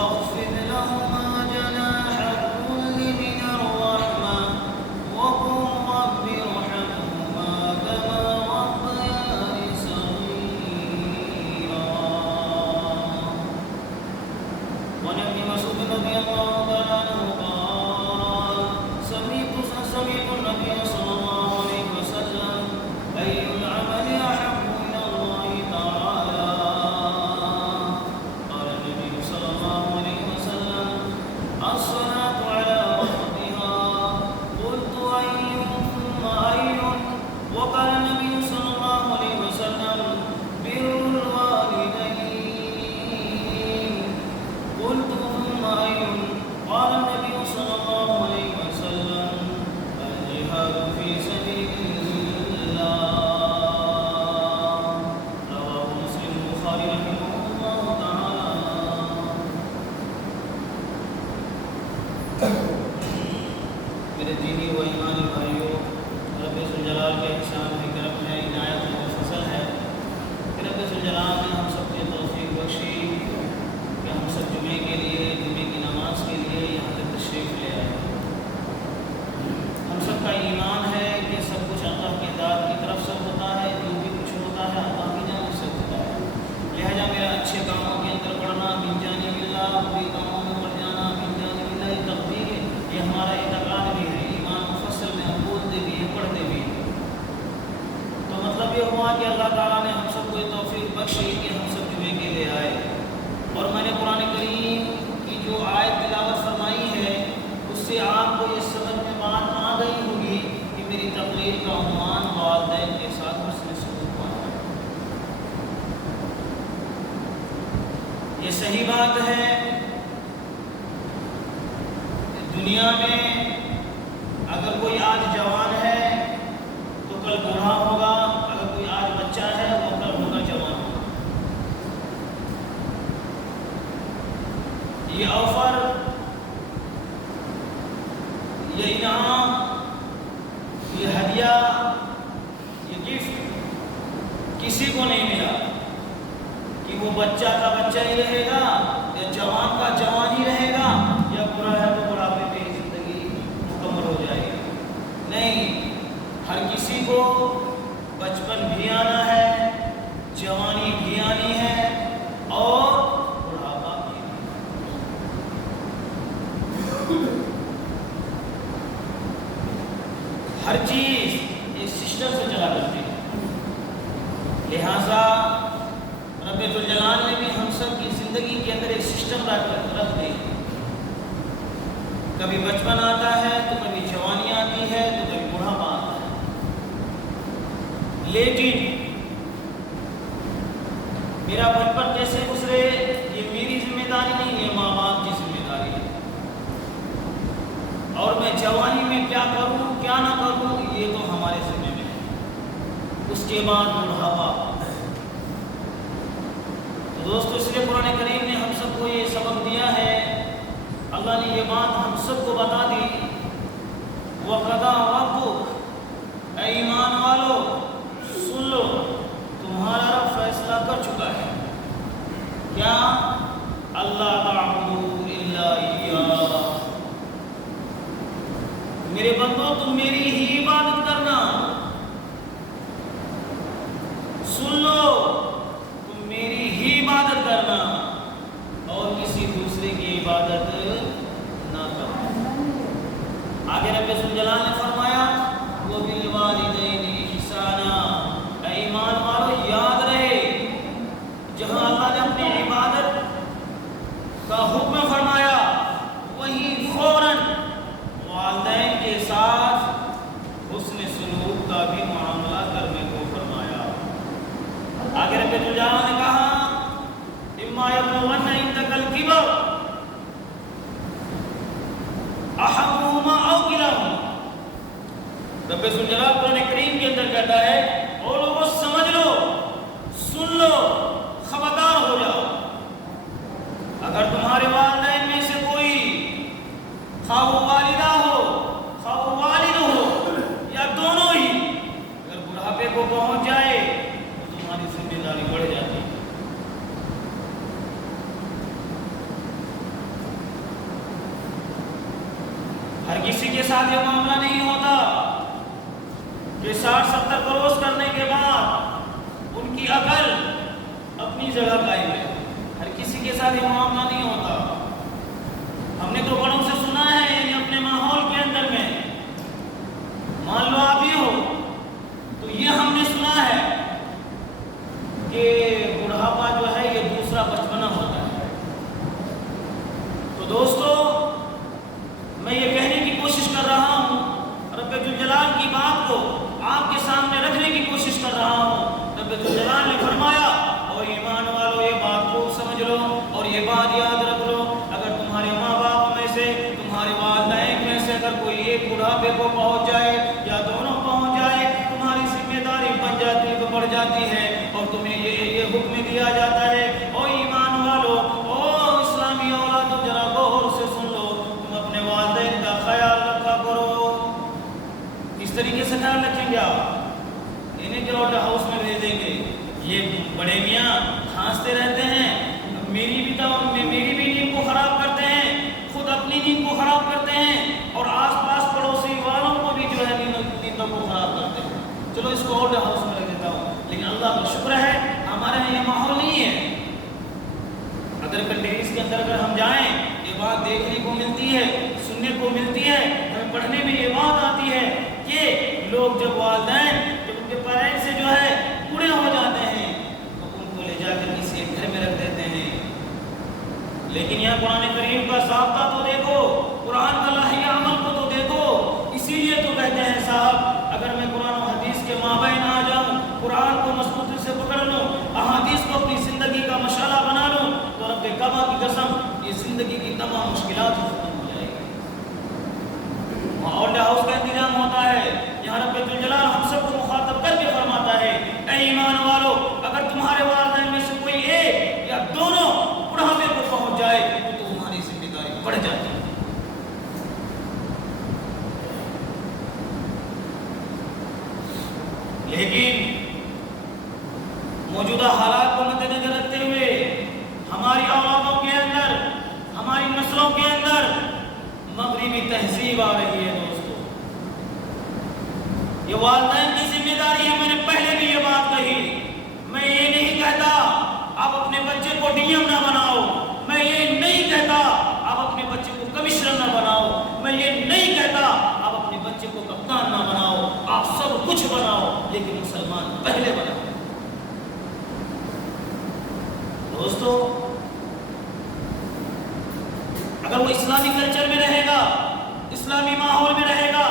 واخفض لهما جناح الذل من الرحمة وقل رب ارحمهما كما ربياني صغيرا. وعن ابن مسعود رضي الله تعالى عنه قال سمعت النبي صلى الله عليه وسلم أي العمل أحب إلى الله تعالى؟ قال النبي صلى الله عليه وسلم الصلاة على وقتها. قلت أي ثم أي؟ وقال النبي صلى الله عليه وسلم بر الوالدين. قلت ثم أي؟ قال النبي صلى الله عليه وسلم الجهاد في سبيل الله. رواه مسلم البخاري رحمه الله تعالى. میرے دینی و ایمانی بھائیوں، رب ذوالجلال کے احسان ہے، کرم ہے، عنایت ہے، فضل ہے کہ رب ذوالجلال نے ہم سب کو توفیق بخشی کہ ہم سب جمعے کے لیے، جمعے کی نماز کے لیے یہاں تک تشریف لے آئے. ہم سب کا ایمان ہے کہ سب کچھ اللہ کی ذات کی طرف سے ہوتا ہے، جو بھی کچھ ہوتا ہے اللہ کی جانب سے ہوتا ہے. لہذا میرا اچھے کاموں کے اندر بڑھنا، من جانب اللہ، بری کاموں میں بڑھ جانا، من جانب اللہ تقدیر، یہ ہمارا اعتقاد بھی ہے. ایمان مفصل میں ہم بولتے بھی ہیں، پڑھتے بھی ہیں. تو مطلب یہ ہوا کہ اللہ تعالیٰ نے ہم سب کو یہ توفیق بخشی کہ ہم سب جمعے کے لیے آئے. اور میں نے قرآن کریم کی جو آیت تلاوت فرمائی ہے اس سے آپ کو یہ سمجھ میں بات آ گئی ہوگی کہ میری تقریر کا عنوان والدین کے ساتھ حسن سلوک ہونا. یہ صحیح بات ہے کہ دنیا میں اگر کوئی آج جوان ہے تو کل بوڑھا ہوگا، اگر کوئی آج بچہ ہے وہ کل ہوگا جوان ہوگا. یہ آفر، یہ انعام، یہ ہدیہ، یہ گفٹ کسی کو نہیں ملا کہ وہ بچہ کا بچہ ہی رہے گا یا جوان کا جوان ہی رہے گا یا برا ہے تو بڑھاپے پہ زندگی مکمل ہو جائے گی. نہیں، ہر کسی کو بچپن بھی آنا ہے، جوانی بھی آنی ہے اور بڑھاپا بھی. ہر چیز ایک سسٹم سے چلا کرتی ہے. لہذا رب ذوالجلال نے بھی ہم سب کی زندگی کے اندر ایک سسٹم رکھ دی. کبھی بچپن آتا ہے تو کبھی جوانی آتی ہے تو کبھی بڑھاپا آتا ہے. لیکن میرا بچپن کیسے گزرے یہ میری ذمہ داری نہیں ہے، ماں باپ کی ذمہ داری ہے. اور میں جوانی میں کیا کروں کیا نہ کروں یہ تو ہمارے ذمہ میں ہے. اس کے بعد بڑھاپا. تو دوستو اس لیے قرآن کریم نے ہم سب کو یہ سبق دیا ہے، اللہ نے یہ بات ہم سب کو بتا دی. وَقَضَىٰ رَبُّكَ، اے ایمان والو سن لو، تمہارا رب فیصلہ کر چکا ہے. کیا؟ اللہ تعبدوا الا ایاہ، میرے بندو تم میری ہی عبادت کرنا. سن لو، تم میری ہی عبادت کرنا اور کسی دوسرے کی عبادت نہ کرنا. آگے رب ذوالجلال نے فرمایا وَبِالْوَالِدَيْنِ إِحْسَانًا، اے ایمان والو یاد رہے جہاں اللہ نے اپنی عبادت کا حکم فرمایا وہیں فوراً والدین کے ساتھ حسن سلوک کا بھی معاملہ کرنے کو فرمایا. آگے رب ذوالجلال نے کہا اِمَّا يَبْلُغَنَّ عِندَكَ الْكِبَرَ أَحَدُهُمَا أَوْ كِلَاهُمَا. رب ذوالجلال قرآن کریم کے اندر کہتا ہے اور لوگوں سمجھ لو، سن لو، خبردار ہو جاؤ. اگر تمہارے والدین میں سے کوئی خواہ وہ والدہ ہو خواہ وہ والد ہو یا دونوں ہی اگر بڑھاپے کو پہنچ جائے تو تمہاری ذمہ داری بڑھ جاتی ہے. ہر کسی کے ساتھ یہ معاملہ نہیں ہوتا کہ 60-70 کروس کرنے کے بعد ان کی عقل اپنی جگہ قائم ہے. ہر کسی کے ساتھ یہ معاملہ نہیں ہوتا. ہم نے تو بڑوں سے سنا ہے، یعنی اپنے ماحول کے اندر میں مان لو آپ ہی ہو تو یہ ہم نے سنا ہے کہ بڑھاپا جو ہے یہ دوسرا بچپنا ہوتا ہے. تو دوستو میں یہ کہنے کی کوشش کر رہا ہوں، رب ذوالجلال کی بات کو آپ کے سامنے رکھنے کی کوشش کر رہا ہوں. رب ذوالجلال نے فرمایا اور ایمان والو یہ بات کو سمجھ لو اور یہ بات یاد رکھ لو، اگر تمہارے ماں باپ میں سے، تمہارے والدین میں سے اگر کوئی ایک بڑھاپے کو پہنچ جائے یا دونوں پہنچ جائے، تمہاری ذمہ داری بن جاتی ہے، بڑھ جاتی ہے اور تمہیں یہ حکم دیا جاتا ہے او ایمان والو، او اسلامی اولاد، ذرا غور سے سن لو، تم اپنے والدین کا خیال رکھا کرو. کس طریقے سے خیال رکھیں گے آپ؟ انہیں کہ اولڈ ہاؤس میں بھیجیں گے، یہ بڑے میاں کھانستے رہتے ہیں، میری بھی نیند کو خراب کرتے ہیں، خود اپنی نیند کو خراب کرتے ہیں اور آس پاس پڑوسی والوں کو بھی جو ہے نیندوں کو خراب کرتے ہیں. چلو اس کو اولڈ ہاؤس میں رکھ دیتا ہوں، لیکن اللہ کا شکر ہے ہمارے یہاں یہ ماحول نہیں ہے. ادر کنٹریز کے اندر اگر ہم جائیں یہ بات دیکھنے کو ملتی ہے، سننے کو ملتی ہے، ہمیں پڑھنے میں یہ بات آتی ہے کہ لوگ جب والدین جب ان کے پیرنٹس سے جو ہے بوڑھے ہو جاتے ہیں تو ان کو لے جا کر کسی ایک گھر میں رکھ دیتے ہیں. لیکن یہاں قرآن کریم کا ضابطہ تو دیکھو، قرآن کا لاہی عمل کو تو دیکھو. اسی لیے تو کہتے ہیں صاحب اگر میں قرآن و حدیث کے مابین آ جاؤں، قرآن کو مضبوطی سے پکڑ لوں، احادیث کو اپنی زندگی کا مشعلہ بنا لوں تو رب کعبہ کی قسم یہ زندگی کی تمام مشکلات ختم ہو جائے گی. وہاں اولڈ ہاؤس کا انتظام ہوتا ہے. یہاں رب ذوالجلال ہم سب کو مخاطب کر کے فرماتا ہے اے ایمان والو، اگر تمہارے والدین میں سے کوئی ایک یا دونوں بڑھاپے کو پہنچ جائے تو تمہاری ذمہ داری بڑھ جاتی ہے. لیکن موجودہ حالات کو مد نظر رکھتے ہوئے ہماری اولادوں کے اندر، ہماری نسلوں کے اندر مغربی تہذیب آ رہی ہے. دوستو یہ والدین کی ذمہ داری ہے. میں نے پہلے بھی یہ بات کہی، میں یہ نہیں کہتا آپ اپنے بچے کو ڈی ایم نہ بناؤ، میں یہ نہیں کہتا آپ اپنے بچے کو کمشنر نہ بناؤ، میں یہ نہیں کہتا آپ اپنے بچے کو کپتان نہ بناؤ، آپ سب کچھ بناؤ لیکن مسلمان پہلے بناؤ. دوستو اگر وہ اسلامی کلچر میں رہے گا، اسلامی ماحول میں رہے گا،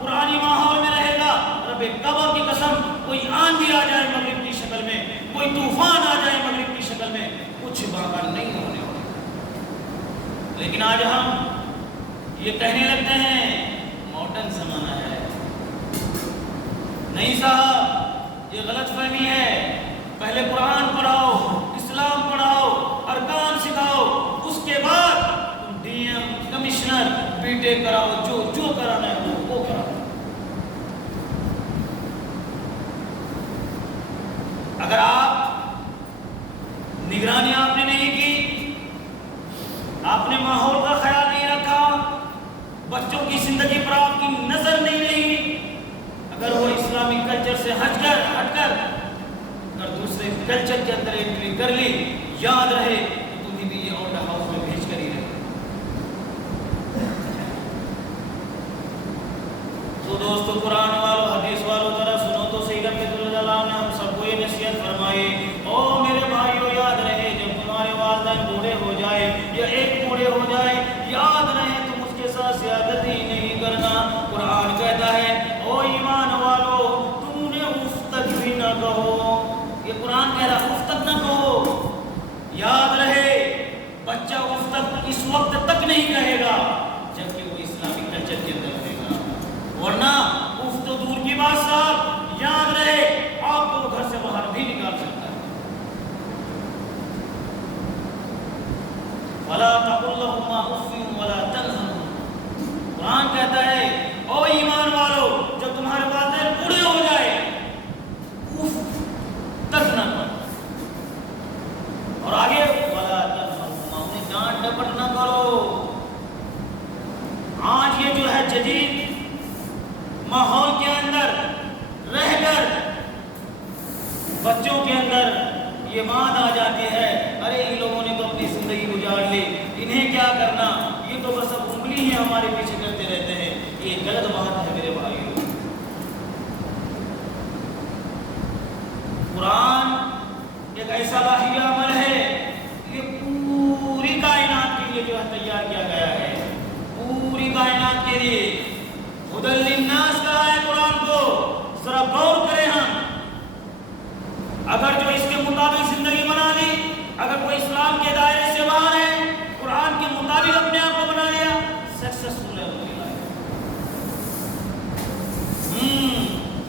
قرآنی ماحول میں رہے گا، رب کعبہ کی قسم کوئی آندھی آ جائے مغرب کی شکل میں، کوئی طوفان آ جائے مغرب کی شکل میں، کچھ باقا نہیں ہونے والا. لیکن آج ہم یہ کہنے لگتے ہیں ماڈرن زمانہ ہے. نہیں صاحب، یہ غلط فہمی ہے. پہلے قرآن پڑھاؤ، اسلام پڑھاؤ، ارکان سکھاؤ، اس کے بعد تم ڈی ایم، کمشنر، بی ٹیک کراؤ، جو کرانا ہے وہ کراؤ. اگر آپ نگرانی آپ نے نہیں کی، آپ نے ماحول کا خیال نہیں رکھا، بچوں کی زندگی پر آپ کی نظر نہیں رہی، اگر وہ اسلامی کلچر سے ہٹ کر اگر دوسرے کلچر کے اندر انٹری کر لی، یاد رہے تو تمہیں بھی یہ اولڈ ہاؤس میں بھیج کر ہی رہے. تو دوستو قرآن والو، حدیث والو، ذرا سنو تو صحیح. رب ذوالجلال نے ہم سب کو یہ نصیحت فرمائی او میرے بھائیو، یاد رہے جب تمہارے والدین بوڑھے ہو جائے یا ایک بوڑھے ہو جائے، یاد رہے تم اس کے ساتھ زیادتی نہیں کرنا. قرآن کہتا ہے او ایمان والو، تم نے اف تک بھی نہ کہو. یہ قرآن کہہ رہا اف تک نہ کہو. یاد رہے بچہ اف تک اس وقت تک نہیں کہے گا جبکہ وہ اسلامی کلچر کے اندر رہے گا، ورنہ اف تو دور کی بات صاحب، یاد رہے آپ کو گھر سے باہر بھی نکال سکتا ہے. وَلَا تَقُلْ لَهُمَا أُفٍّ وَلَا تَنْهَرْهُمَا. قرآن کہتا ہے او ایمان والو، جب تمہارے والدین بوڑھے ہو جائے اف تک نہ کرو. اور آگے وَلَا تَنْهَرْهُمَا، انہیں ڈانٹ ڈپٹ نہ کرو. آج یہ جو ہے ماحول کے اندر رہ کر بچوں کے اندر یہ بات آ جاتی ہے، ارے ان لوگوں نے تو اپنی زندگی گزار لی، انہیں کیا کرنا، یہ تو بس اب انگلی ہی ہمارے پیچھے کرتے رہتے ہیں. یہ غلط بات ہے میرے بھائیوں. قرآن ایک ایسا الہی عمل ہے، یہ پوری کائنات کے لیے جو ہے تیار کیا گیا ہے، پوری کائنات کے لیے. ہدی للناس کہا ہے قرآن کو. ذرا غور کریں ہم، اگر جو اس کے مطابق زندگی بنا لی، اگر کوئی اسلام کے دائرے سے باہر ہے، قرآن کے مطابق اپنے آپ کو بنا لیا، سکسیسفل ہے وہ لائف.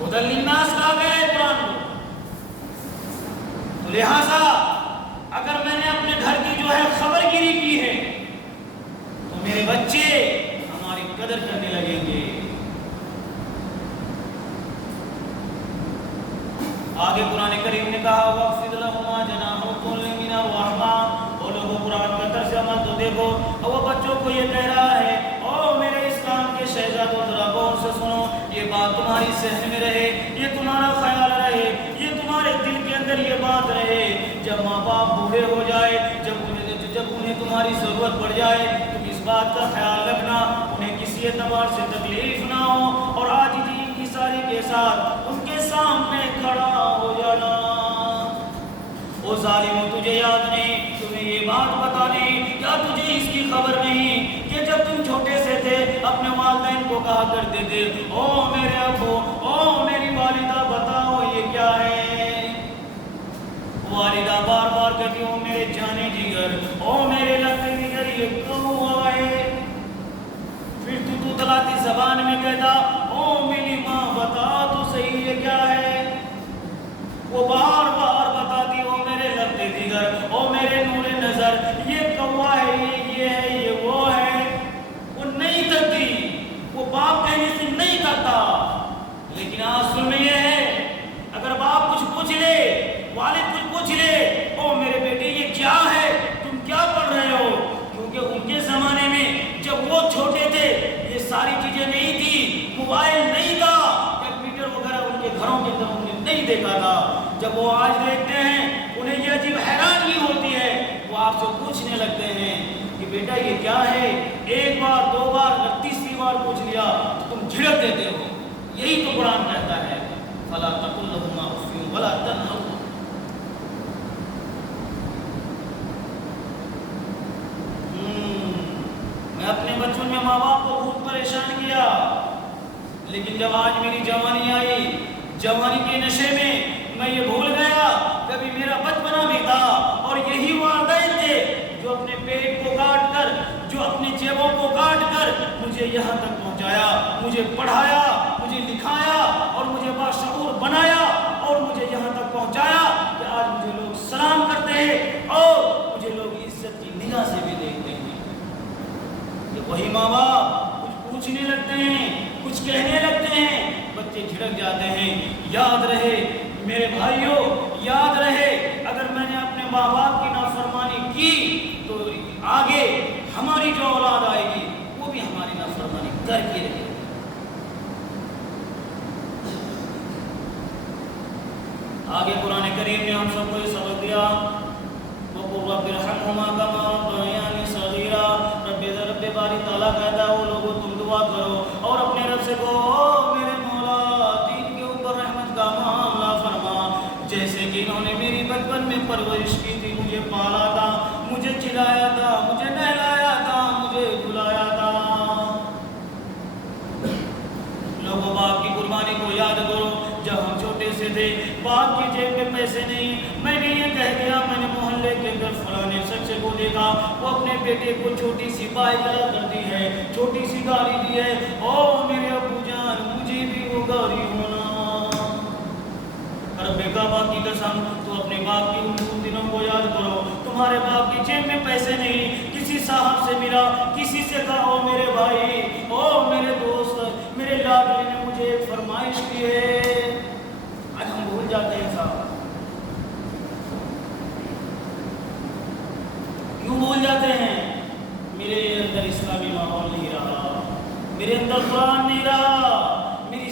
ہدی للناس کہا گیا ہے قرآن کو. تو لہٰذا اگر میں نے اپنے گھر کی جو ہے خبر گیری کی ہے تو میرے بچے ہماری قدر کرنے لگیں گے. آگے قرآن کریم نے کہا وَاخْفِضْ لَهُمَا جَنَاحَ الذُّلِّ مِنَ الرَّحْمَةِ. وہ لوگوں قرآن کا ترجمہ تو دیکھو، اور وہ بچوں کو یہ کہہ رہا ہے او میرے اسلام کے شہزادوں ذرا غور سے سنو، یہ بات تمہاری ذہن میں رہے، یہ تمہارا خیال رہے، یہ تمہارے دل کے اندر یہ بات رہے. جب ماں باپ بوڑھے ہو جائے، جب انہیں تمہاری ضرورت پڑ جائے، تم اس بات کا خیال رکھنا انہیں کسی اعتبار سے تکلیف نہ ہو، اور آج کی ساری کے ساتھ ان کے سامنے کھڑا ہو جانا. او ظالموں، تجھے یاد نہیں، تمہیں یہ بات پتا نہیں، کیا تجھے اس کی خبر نہیں کہ جب تم چھوٹے سے تھے اپنے والدین کو کہا کرتے تھے او میرے ابو، او میری والدہ بتاؤ یہ کیا ہے. والدہ بار بار کہتی او میرے جانے جگر، او میرے لگتے جگر یہ کہوا ہے. پھر تو تلاتی زبان میں کہتا او میری ماں بتا تو صحیح یہ کیا ہے. وہ بار بار بتاتی او میرے لگتے دیگر، او میرے نور نظر یہ کوا ہے، یہ ہے، یہ وہ ہے. وہ نہیں کرتی، وہ باپ کہنے سے نہیں کرتا. لیکن آج سن میں یہ ہے، اگر باپ کچھ پوچھ لے، والد کچھ پوچھ لے او میرے بیٹے یہ کیا ہے، تم کیا پڑھ رہے ہو. کیونکہ ان کے زمانے میں جب وہ چھوٹے تھے یہ ساری چیزیں نہیں تھی، موبائل نہیں تھا، کمپیوٹر وغیرہ ان کے گھروں کے اندر انہوں نے نہیں دیکھا تھا. جب وہ آج دیکھتے ہیں انہیں یہ عجیب حیرانگی ہوتی ہے، وہ آپ سے پوچھنے لگتے ہیں کہ بیٹا یہ کیا ہے. ایک بار دو بار اگر تیسری بار پوچھ لیا تو تم جھڑک دیتے ہو. یہی تو قرآن کہتا ہے فَلَا تَقُلْ لَهُمَا أُفٍّ وَلَا تَنْهَرْهُمَا. میں اپنے بچپن میں ماں باپ کو بہت پریشان کیا، لیکن جب آج میری جوانی آئی، جوانی کے نشے میں میں یہ بھول گیا کبھی میرا بچپنا بھی تھا. اور یہی والدین تھے جو اپنے پیٹ کو کاٹ کر، جو اپنی جیبوں کو کاٹ کر مجھے یہاں تک پہنچایا، مجھے پڑھایا، مجھے لکھایا اور مجھے باشعور بنایا اور مجھے یہاں تک پہنچایا کہ آج مجھے لوگ سلام کرتے ہیں اور مجھے لوگ عزت کی نگاہ سے بھی دیکھتے ہیں. کہ وہی ماں باپ کچھ پوچھنے لگتے ہیں، کچھ کہنے لگتے ہیں، بچے جھڑک جاتے ہیں. یاد رہے میرے بھائیوں، یاد رہے اگر میں نے اپنے ماں باپ کی نافرمانی کی تو آگے ہماری جو اولاد آئے گی وہ بھی ہماری نافرمانی کر کے رہے گی. آگے قرآن کریم نے ہم سب کو یہ سبق دیا وَقُلْ رَبِّ ارْحَمْهُمَا كَمَا رَبَّيَانِي صَغِيرًا. رب باری تعالیٰ کہتا ہے وہ لوگوں تم دعا کرو اور اپنے رب سے کہو میرے مولا دین کے اوپر رحمت کا معاملہ فرما، جیسے کہ انہوں نے میری بچپن میں پرورش کی تھی، مجھے پالا تھا، مجھے کھلایا تھا، مجھے نہلایا تھا، مجھے دھلایا تھا. لوگوں باپ کی قربانی کو یاد کرو. جب ہم چھوٹے سے تھے باپ کی جیب میں پیسے نہیں، میں نے یہ کہہ دیا میں نے محلے کے اندر فلانے شخص کو دیکھا وہ اپنے بیٹے کو چھوٹی سی بائک عطا کرتی ہے، چھوٹی سی گاڑی دی ہے، او میرے ابو جان مجھے بھی وہ گاڑی ہونا. رب کعبہ کی قسم تو اپنے باپ کی ان دنوں کو یاد کرو. تمہارے باپ کی جیب میں پیسے نہیں، کسی صاحب سے ملا، کسی سے کہا او میرے بھائی، او میرے دوست، میرے لاڈلے نے مجھے ایک فرمائش کی ہے. آج ہم بھول جاتے ہیں صاحب، کیوں بھول جاتے ہیں؟ میرے اندر اسلامی ماحول نہیں رہا، میرے اندر قرآن نہیں رہا، میری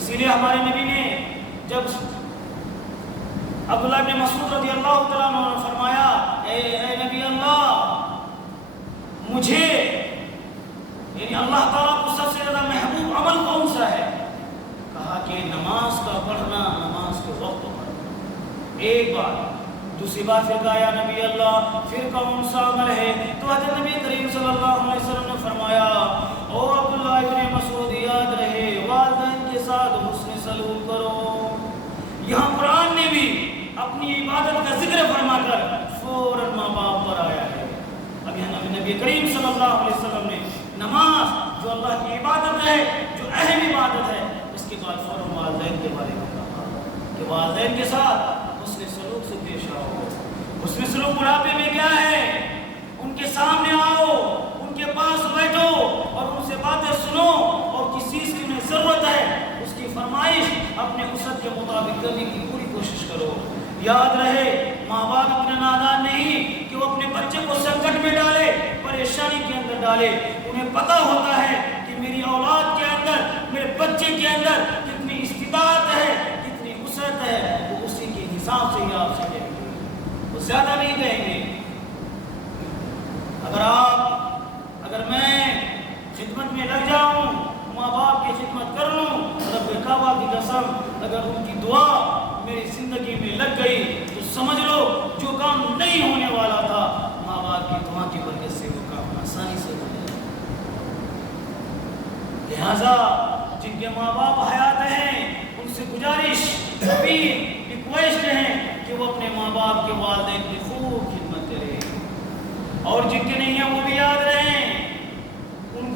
اسی لیے ہمارے نبی نے جب عبداللہ بن مسعود رضی اللہ تعالیٰ عنہ نے فرمایا اے نبی اللہ، مجھے یعنی اللہ تعالیٰ کو سب سے زیادہ محبوب عمل کون سا ہے؟ کہا کہ نماز کا پڑھنا، نماز کے وقت پڑھنا، ایک بات۔ دوسری بات پھر کہا یا نبی اللہ پھر کون سا عمل ہے؟ تو حضرت نبی کریم صلی اللہ علیہ وسلم نے فرمایا او عبداللہ ابن مسعود، یاد رہے والدین کے ساتھ حسن سلوک کرو۔ یہاں قرآن نے بھی اپنی عبادت کا ذکر فرما کر فوراً ماں باپ پر آیا ہے۔ اب یہاں نبی کریم صلی اللہ علیہ وسلم نے نماز جو اللہ کی عبادت ہے، جو اہم عبادت ہے، اس کے بعد فوراً والدین کے بارے میں کہا کہ والدین کے ساتھ حسن سلوک سے پیش آؤ۔ حسن سلوک بڑھاپے میں کیا ہے؟ ان کے سامنے آؤ، ان کے پاس بیٹھو اور ان سے باتیں سنو، اور کس چیز کی انہیں ضرورت ہے اس کی فرمائش اپنے وسعت کے مطابق کرنے کی پوری کوشش کرو۔ یاد رہے ماں باپ اتنے نادان نہیں کہ وہ اپنے بچے کو سنکٹ میں ڈالے، پریشانی کے اندر ڈالے۔ انہیں پتہ ہوتا ہے کہ میری اولاد کے اندر، میرے بچے کے اندر کتنی استطاعت ہے، کتنی وسعت ہے، وہ اسی کے حساب سے ہی آپ سے دیں گے، وہ زیادہ نہیں دیں گے۔ اگر میں خدمت میں لگ جاؤں، ماں باپ کی خدمت کر لوں، رب کعبہ کی قسم اگر ان کی دعا میری زندگی میں لگ گئی تو سمجھ لو جو کام نہیں ہونے والا تھا، ماں باپ کی دعا کی برکت سے وہ کام آسانی سے ہو جائے۔ لہذا جن کے ماں باپ حیات ہیں ان سے گزارش، اپیل، ریکویسٹ ہے کہ وہ اپنے ماں باپ کے والدین کی خوب خدمت کرے، اور جن کے نہیں ہیں وہ بھی یاد رہیں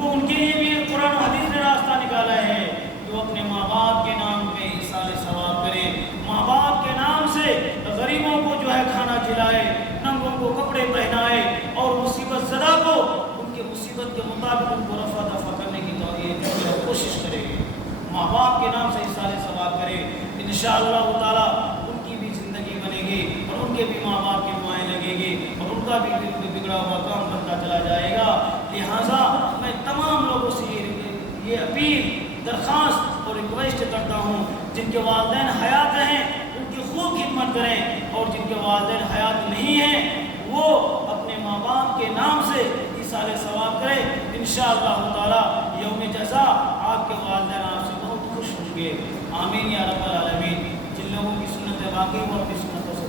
ان کے لیے بھی قرآن و حدیث نے راستہ نکالا ہے کہ وہ اپنے ماں باپ کے نام پہ ایصال ثواب کرے، ماں باپ کے نام سے غریبوں کو جو ہے کھانا کھلائے، ننگوں کو کپڑے پہنائے، اور مصیبت زدہ کو ان کے مصیبت کے مطابق ان کو رفع دفع کرنے کی کوشش کرے، ماں باپ کے نام سے ایصال ثواب کرے۔ انشاءاللہ تعالی ان کی بھی زندگی بنے گی اور ان کے بھی ماں باپ کی دعائیں لگے گی اور ان کا بھی بگڑا ہوا کام بنتا چلا جائے گا۔ لہٰذا میں تمام لوگوں سے یہ اپیل، درخواست اور ریکویسٹ کرتا ہوں جن کے والدین حیات ہیں ان کی خوب خدمت کریں، اور جن کے والدین حیات نہیں ہیں وہ اپنے ماں باپ کے نام سے ایصال ثواب کریں۔ انشاءاللہ تعالی یوم جزا آپ کے والدین آپ سے بہت خوش ہوں گے۔ آمین یا رب العالمین۔ جن لوگوں کی سنت باقی وہ اپنی سنتوں سے